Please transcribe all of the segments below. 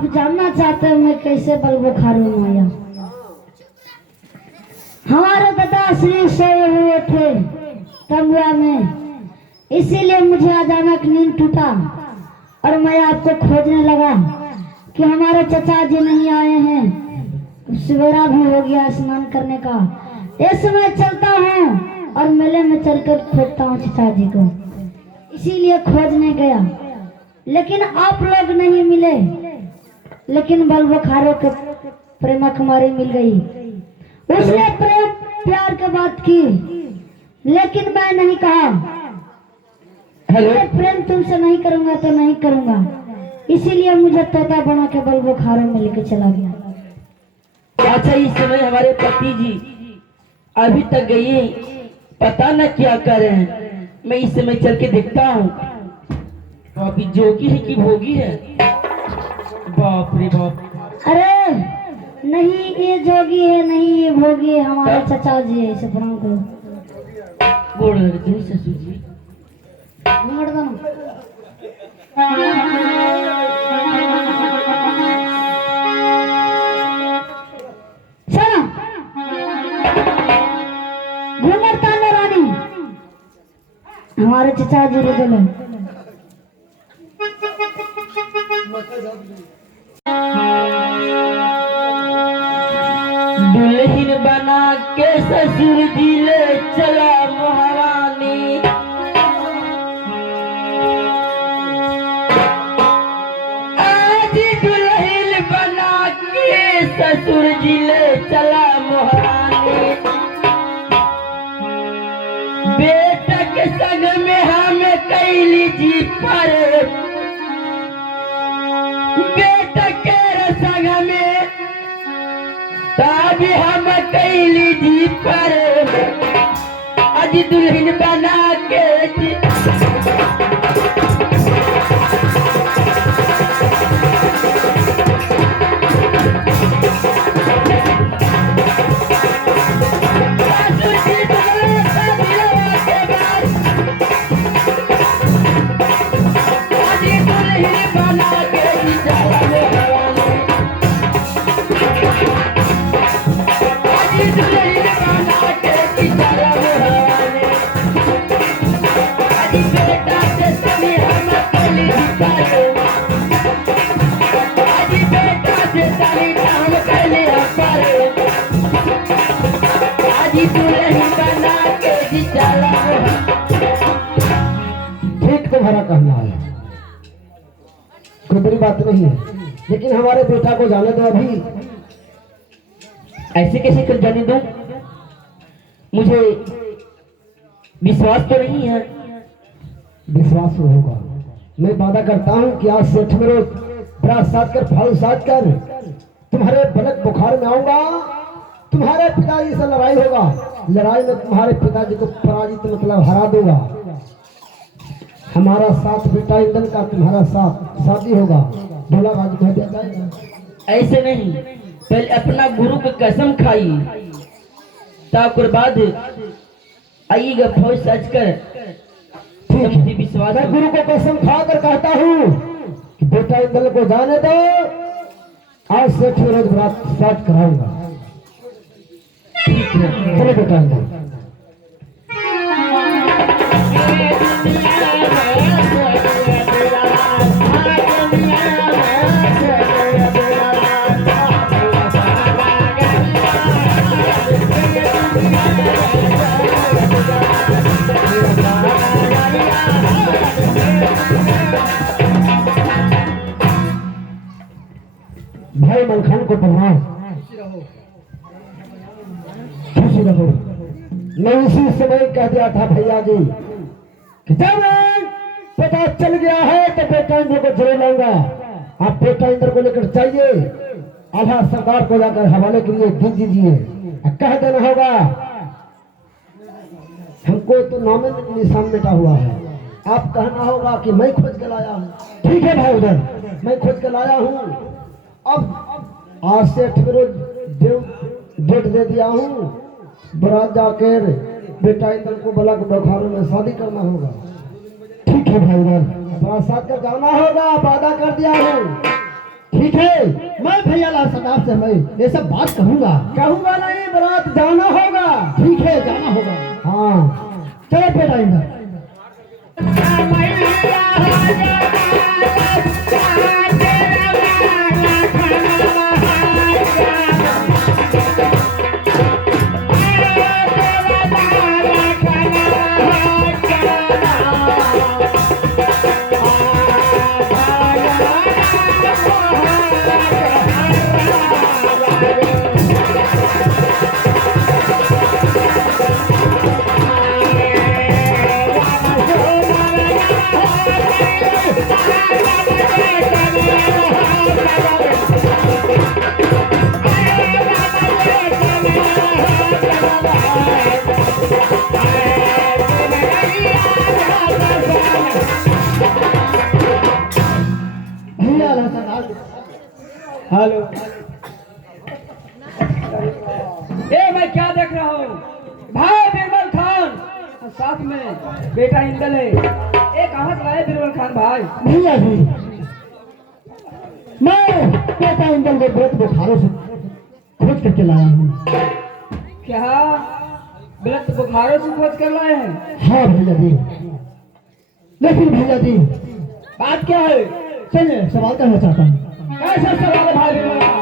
आप जानना चाहते हो मैं कैसे बल बुखारू में आया। हमारे दादा श्री सोए हुए थे तंबुआ में, इसीलिए मुझे अचानक नींद टूटा और मैं आपको खोजने लगा कि हमारे चचा जी नहीं आए हैं। सवेरा भी हो गया स्नान करने का। इस समय चलता हूँ और मेले में चलकर खोजता हूँ चचा जी को, इसीलिए खोजने गया लेकिन आप लोग नहीं मिले। लेकिन बल बुखारों के प्रेमा कुमारी मिल गई। उसने प्रेम प्यार की बात की लेकिन मैं नहीं कहा मैं प्रेम तुमसे नहीं करूंगा तो नहीं करूंगा, इसीलिए मुझे तोता बना के बल बुखारों में लेके चला गया। अच्छा इस समय हमारे पति जी अभी तक गए, पता न क्या कर रहे हैं। मैं इस समय चल के देखता हूँ अभी जोगी है कि भोगी है। बाप रे बाप। अरे नहीं ये जोगी है नहीं ये भोगी है, हमारे चचा जी है। इसे प्रणाम करो। गोड़ लगते हैं ससुर जी। घूमड़ दो ना। चलो घूमड़ ताने रानी हमारे चचा जी रुके ले। दुल्हन बना के ससुर जी ले चला महारानी। आज दुल्हन बना के ससुर जी ले चला महारानी। बेटा के संग में हमें कैली जी पर, बेटा के संग में तभी हम कैली जी पर। आज दुल्हन बना के जी ठीक तुम्हारा कहना है, कोई बड़ी बात नहीं है, लेकिन हमारे बेटा को जाने दो अभी। ऐसे कैसे कर जाने दो? मुझे विश्वास तो नहीं है। विश्वास तो होगा। मैं वादा करता हूँ कि आज से मेरे बरात साथ कर फाल साथ कर तुम्हारे बलक बुखार में आऊंगा। तुम्हारे पिताजी से लड़ाई होगा, लड़ाई में तुम्हारे पिताजी को पराजित मतलब हरा दूंगा। हमारा साथ बेटा इंदन का तुम्हारा साथ शादी होगा, ढोला बाजी कह दिया जाएगा। ऐसे नहीं, पहले अपना गुरु की कसम खाई तब बाद आइएगा फौज सच कर। ठीक है, विश्वास मैं गुरु को कसम खा कर कहता हूँ कि बेटा इंदन को जाने दो। आज से रोज बरात साथ कराऊंगा। चलो बेटा इंदन। भाई मलखान को प्रणाम। खुशी रहो। मैं उसी समय कह दिया था भैया जी कि जब पता चल गया है तो बेटा इंद्र को जरूर लाऊंगा। आप बेटा इंद्र को लेकर चाहिए, आधा सरदार को जाकर हवाले के लिए दे दीजिए। कह देना होगा हमको तो नामे निशान मिटा हुआ है। आप कहना होगा कि मैं खोज कर लाया हूँ। ठीक है भाई, उधर मैं खोज कर लाया हूँ। अब आज से डेट दे दिया हूँ। बरात जाकर बेटा इंदन को बलक बुखारों में शादी करना होगा। ठीक है भाई, उधर बरात साथ कर जाना होगा, वादा कर दिया हूँ। ठीक है, मैं भैया लाल सरदार से मैं ये सब बात कहूँगा। कहूँगा नहीं, बारात जाना होगा। ठीक है, जाना होगा। हाँ, चलो बेटा इधर। हेलो, मैं क्या देख रहा हूँ? भाई बिरबल खान और साथ में बेटा इंदल है। कहाँ से लाए बिरबल खान भाई? भैया जी, मैं बेटा इंदल को बहुत बुखारों से खोज करके लाया हूँ। क्या व्रत बुखारों से खोज कर लाए हैं? हाँ भैया जी, लेकिन भैया जी बात क्या है? चलिए सवाल करना चाहता हूँ। कैसा सवाल है भाई बिरबल खान?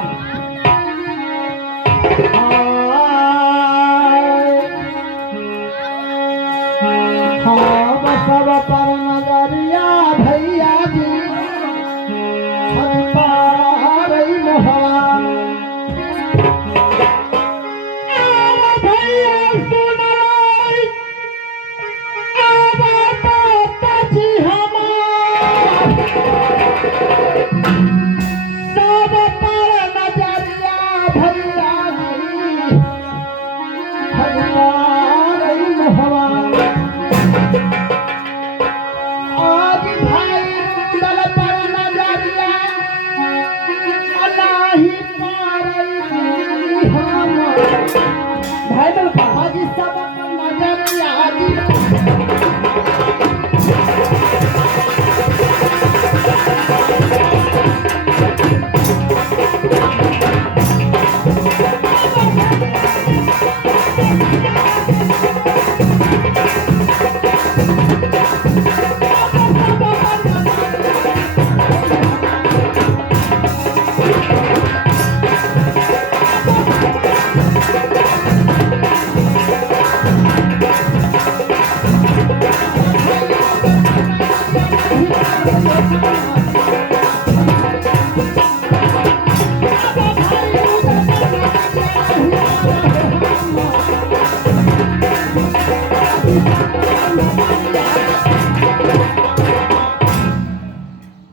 हाँ सब पर नजरिया भैया जी, हम पारई मोहन। भैया सुनाई, अब बात जी हमार, सब पर नजरिया भैया जी, हम पारई मोहन। आज भाई दल पर नजरिया अलाही पारई हम। भाई बिरबल खान, आज सब पर नजरिया जी।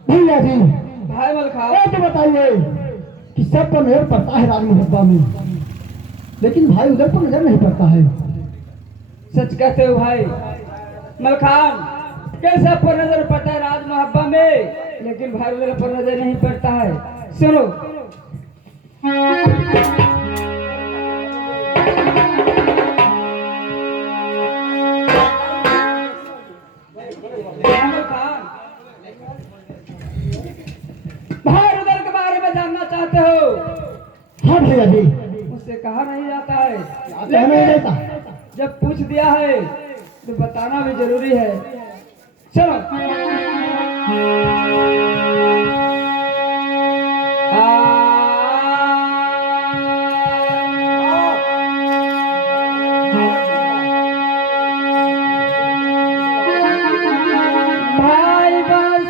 भैया जी, भाई बिरबल खान, ये तो बताइए कि सब पर नजर पड़ता है राज मुहब्बा में, लेकिन भाई उधर पर नजर नहीं पड़ता है। सच कहते हो भाई मलखान? कैसा पर नजर पड़ता है राज मुहब्बा में, लेकिन भाई उधर पर नजर नहीं पड़ता है? सुनो, मलखान, भाई उधर के बारे में जानना चाहते हो? हाँ भैया जी, उससे कहा नहीं जाता है, कहना नहीं लेकिन देता। जब पूछ दिया है तो बताना भी जरूरी है। चलो। भाई बस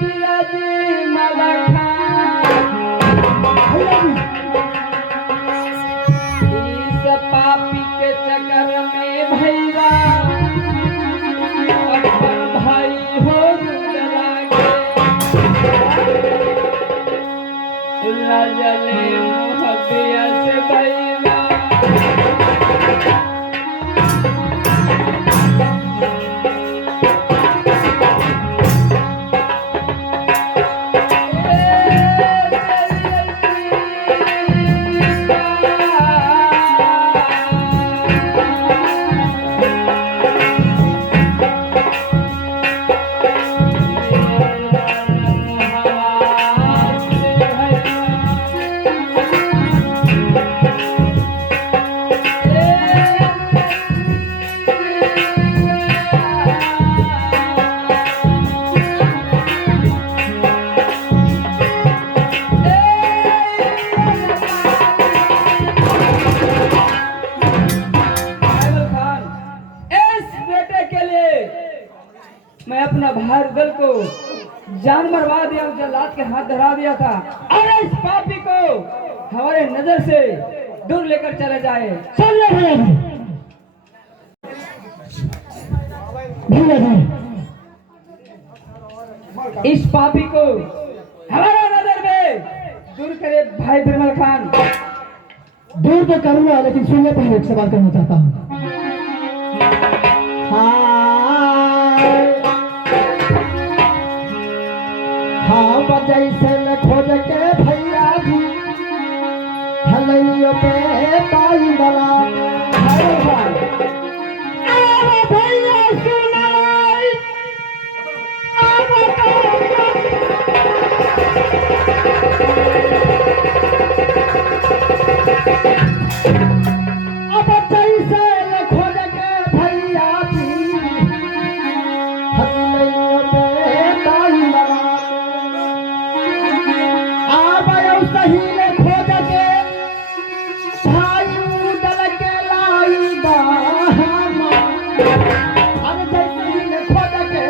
पिया जी मलखा, भैया जी, इस पापी के चक्कर में भैया अपन भाई हो लागे, लजले मुहब्बिया से भैया जान मरवा दिया, जल्लाद के हाथ धरा दिया था। और इस पापी को हमारे नजर से दूर लेकर चले जाए। सुन ले भैया जी, भैया जी, इस पापी को हमारा नजर में दूर करे भाई बिरमल खान। दूर तो करूंगा, लेकिन सुन ले, पहले एक सवाल करना चाहता हूँ। हाँ बजै से खोज के भैया जी हलैयो पे ताई बला भैया सुनाई, अब जैसे खोज के भैया जी हलैयो पे ताई बला अब सही ले खोज के भाई उदल के लाई बहामा अब जैसे ही ले खोज के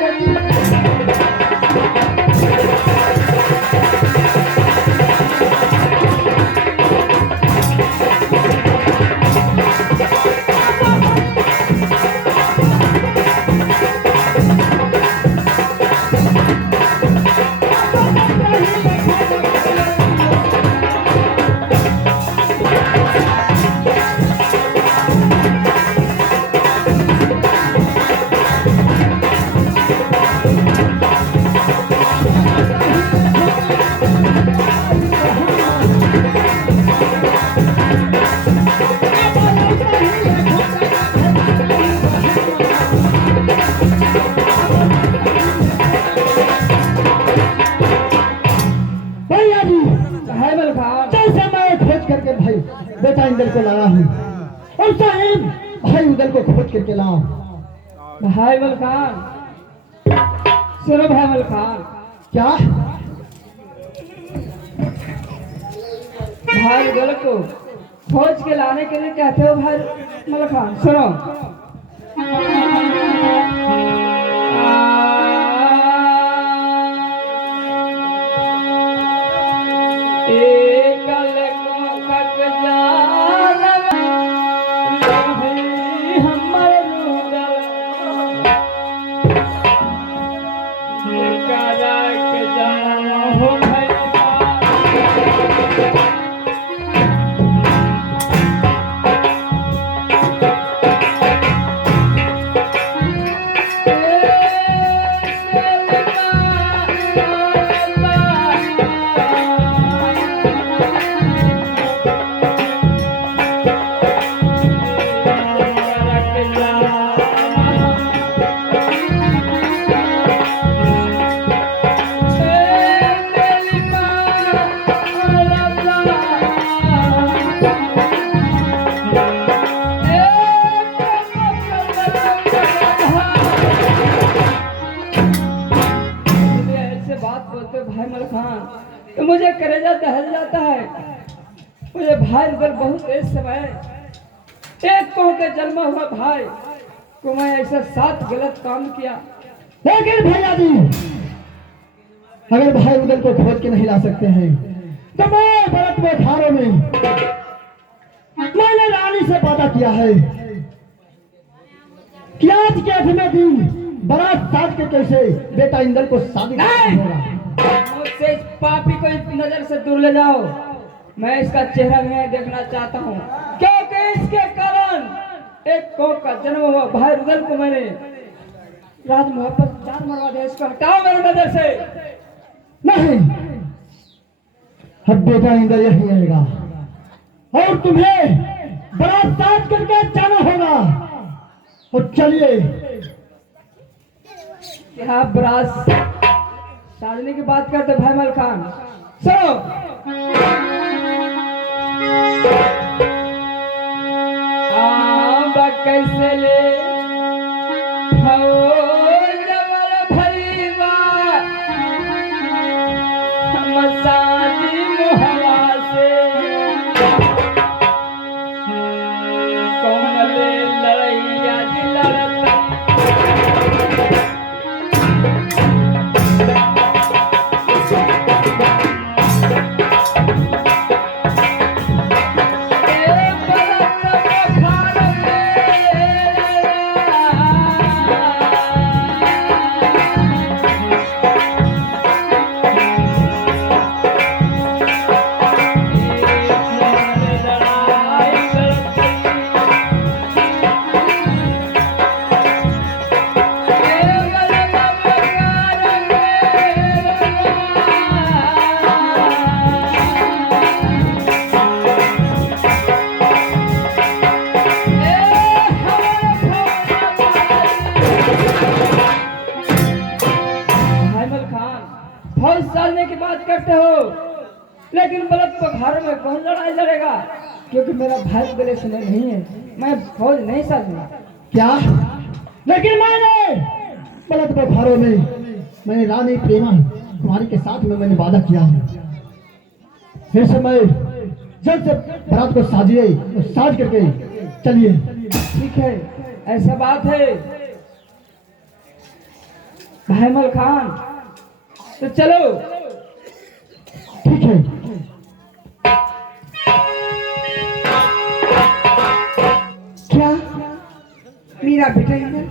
भैया जी भाई बिरमल खान, जैसे मैं खोज करके भाई बेटा इंदल को लाया हूँ और साहेब भाई उदल को खोज करके लाओ। भाई बिरमल खान, सुनो भाई बिरमल खान, क्या भाई उदल को खोज के लाने के लिए कहते हो भाई बिरमल खान? सुनो, भाई बिरमल खान, तो मुझे कलेजा दहल जाता है। मुझे भाई उधर बहुत इस समय एक कहो के जन्मा हुआ भाई को मैं ऐसा 7 गलत काम किया। लेकिन भैया जी अगर भाई उदल को खोज के नहीं ला सकते हैं तो मैं भरत में थारों में मैंने रानी से वादा किया है कि आज के 8वें दिन बारात साज के कैसे बेटा इंदल को शादी नहीं! होगा। मुझसे इस पापी को इस नजर से दूर ले जाओ। मैं इसका चेहरा नहीं देखना चाहता हूँ, क्योंकि इसके कारण एक कोक का जन्म हुआ भाई उदल को मैंने राज मोहब्बत जान मरवा दिया। इसको हटाओ मेरी नजर से। नहीं, अब बेटा इंदल यही आएगा और तुम्हें बारात साज करके जाना होगा। और चलिए क्या बरात साजने की बात करते भाई बिरमल खान? सुनो, कैसे ले शादी मुहवा से कौन ले लड़ैया जी लड़ता फौज सालने की बात करते हो, लेकिन बलद पखारों में कौन लड़ाई लड़ेगा? क्योंकि मेरा भाई गले सुने नहीं है, मैं फौज नहीं सालूंगा। क्या? लेकिन मैंने गलत बखारों में मैंने रानी प्रेमा कुमारी के साथ में मैंने वादा किया है, फिर से मैं जल्द से बारात को साजिए, तो साज करके चलिए। ठीक है, ऐसा बात है भाई मल खान, तो चलो। ठीक है। क्या मीरा बेटा इधर?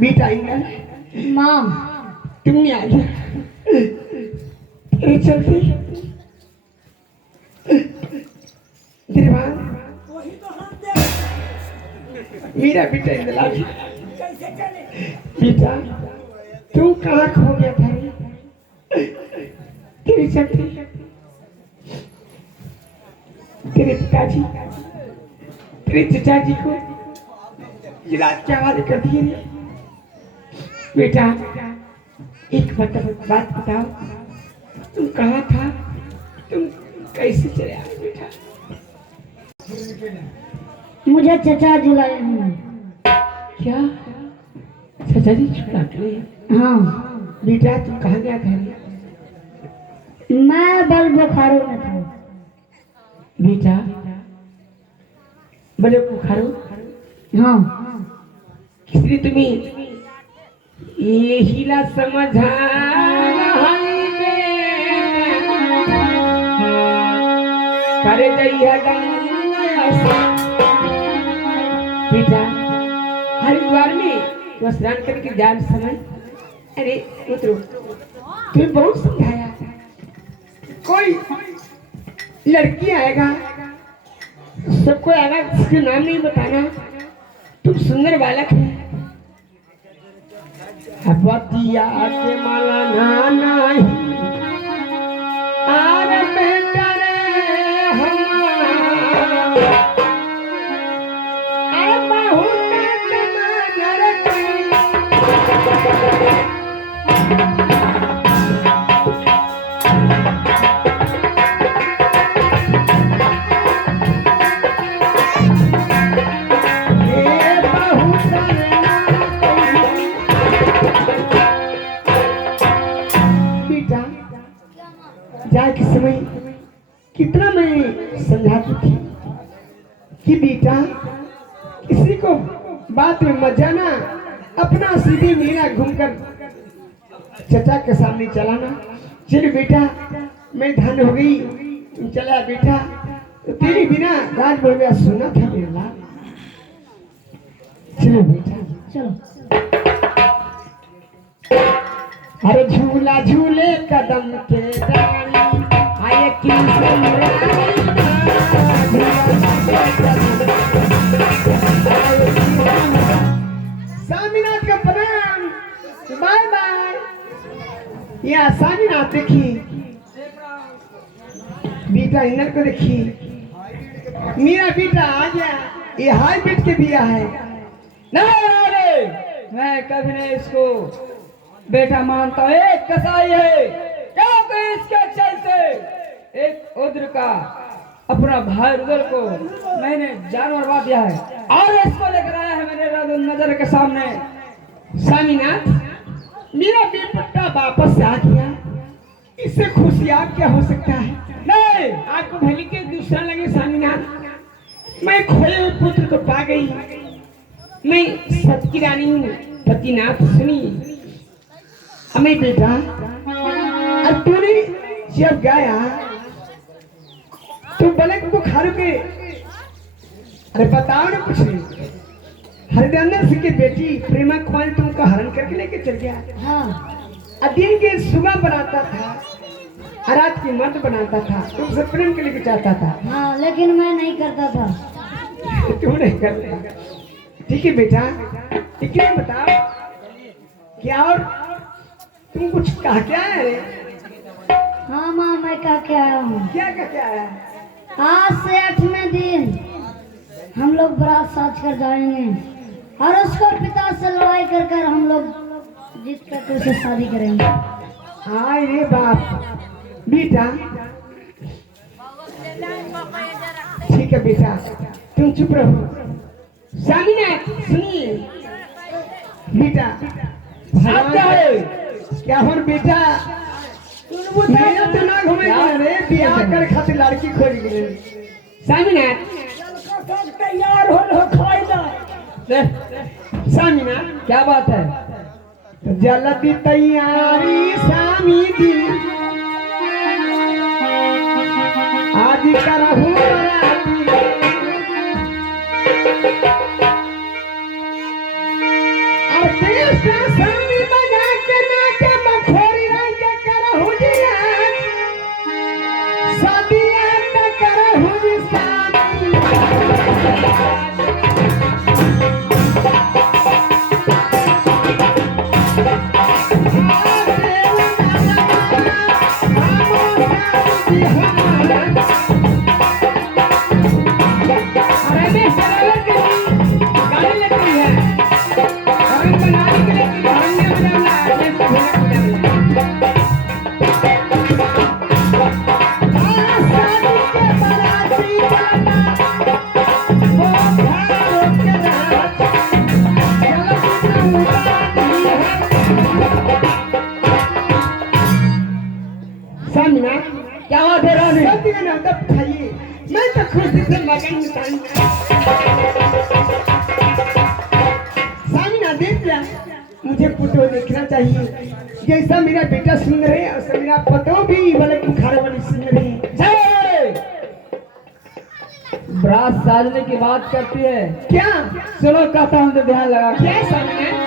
बेटा इधर माँ तुमने आ गया, तेरे चलते दरबार मीरा बेटा इधर आ गया। बेटा तू कहाँ खो गया था? तेरे चलते तेरे पिताजी तेरे चचा जी को इलाज के हवाले कर दिए रे। बेटा एक बात बताओ, तुम कहाँ था? तुम कैसे चले आए बेटा? मुझे चचा जी लाए हैं। क्या चचा जी छुड़ा के? हाँ, बेटा तुम कहाँ गया था? मैं बल बुखारों में था। बेटा बड़े बुखारो? हाँ, इसलिए तुम्हें ये हीला समझा करे बेटा हरिद्वार में स्नान करके जान समय। अरे उतरो, तुम्हें बहुत समझाया, कोई लड़की आएगा सबको आएगा, इसके नाम नहीं बताना, तुम सुंदर बालक है। बतिया के माला नाना ही आर बेटा रे हमारा, आ बहुत जमाना रे जाए के समय कितना मैं समझाती थी कि बेटा किसी को बात में मत जाना, अपना सीधी मीरा घूमकर चचा के सामने चलाना। चलो बेटा मैं धन हो गई, तुम चला बेटा, तो तेरे बिना राज भर सुना था मेरा लाल। चलो बेटा चलो। अरे झूला झूले कदम के डाली आए की स्वामीनाथ का प्रणाम, बाय बाय। या स्वामीनाथ देखी, बेटा इनर को देखी, मेरा बेटा आ गया, ये हाईब्रिड के बिया है। नहीं मैं कभी नहीं इसको बेटा मानता हूं, एक कसाई है, क्योंकि इसके चलते एक उद्र का अपना भाई रुदल को मैंने जान मरवा दिया है, और इसको लेकर आया है मेरे नजर के सामने। स्वामीनाथ मेरा बेटा वापस से आ गया, इससे खुशी आप क्या हो सकता है? नहीं, आपको भली के दूसरा लगे स्वामीनाथ, मैं खोए हुए पुत्र को पा गई, मैं सत की रानी हूँ। पतिनाथ सुनिए हमें बेटा, अब तूने जब गाया तो बलक बुखारों के, अरे बताओ ना कुछ नहीं, हरिदानंद सिंह की बेटी प्रेमा कुमारी तुमको हरण करके लेके चल गया। हाँ, दिन के सुबह बनाता था, रात की मत बनाता था, तुमसे प्रेम के लिए चाहता था। हाँ, लेकिन मैं नहीं करता था। तू नहीं करता, ठीक है बेटा, लेकिन बताओ क्या, और तुम कुछ कहा क्या है रे? हाँ माँ, मैं कह के आया हूँ। क्या कह के आया? आज से 8वें दिन बारात साज कर जाएंगे और उसको पिता से लड़ाई कर कर हम लोग जीत कर उसे शादी करेंगे। हाय रे बाप बेटा, ठीक है बेटा, तुम चुप रहो। सामीनाथ सुनिए बेटा, क्या हो बेटा, मेरा तो ना घूमे रे, बियाह कर खातिर लड़की खोज गए। सामीनाथ तैयार हो खाई ना। सामीनाथ क्या बात है? तो जल्दी तैयारी सामी दी, आज करहु बराती, और देश का सामी बजा के नाचे मखोरी रंग करहु जी आज, शादियां त करहु जी सामी। क्या बात है रानी? मैं तो खुशी से मगन में सामीना देख लिया, मुझे पुतो देखना चाहिए, जैसा मेरा बेटा सुन रहे हैं वैसा मेरा पतो भी वाले बुखार वाली सुन रही है। बारात साजने की बात करती है क्या सुनो, कहता हूँ तो ध्यान लगा। क्या सामीना?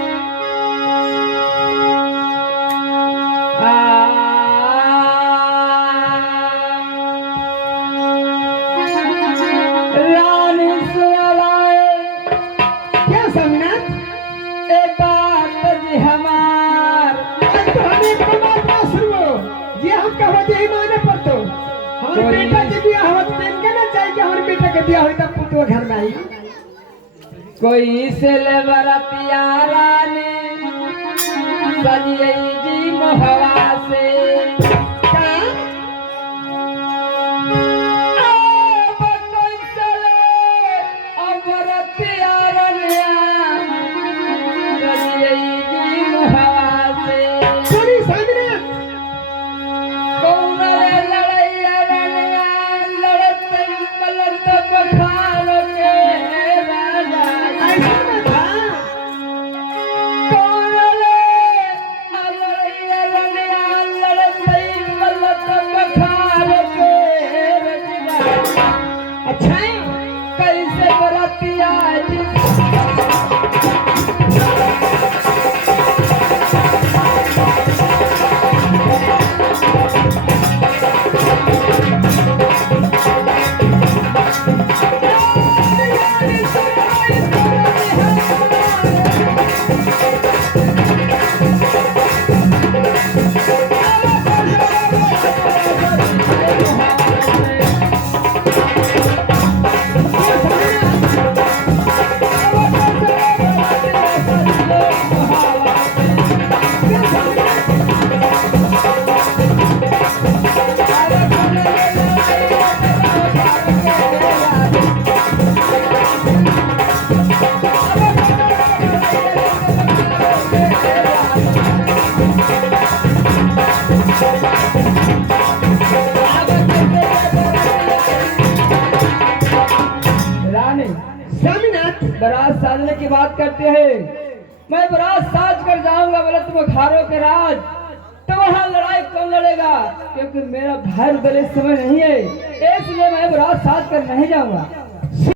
क्या सामीना? एक बात जी हमार, तो हमें एक बात ना सुनो, ये हम कहो जे माने पर तो हमारे बेटा के बियाह हो तो इनके ना चाहिए कि हमारे बेटा के बियाह हो तब पुतो घर में आई। कोई से ले बरतिया रानी सजिए जी मोहवा से, बारात साजने की बात करते हैं। मैं बारात साज कर जाऊंगा बोले तुम खारों के राज, तो वहाँ लड़ाई कौन लड़ेगा? क्योंकि मेरा भाई उधर इस समय नहीं है, इसलिए मैं बारात साज कर नहीं जाऊंगा।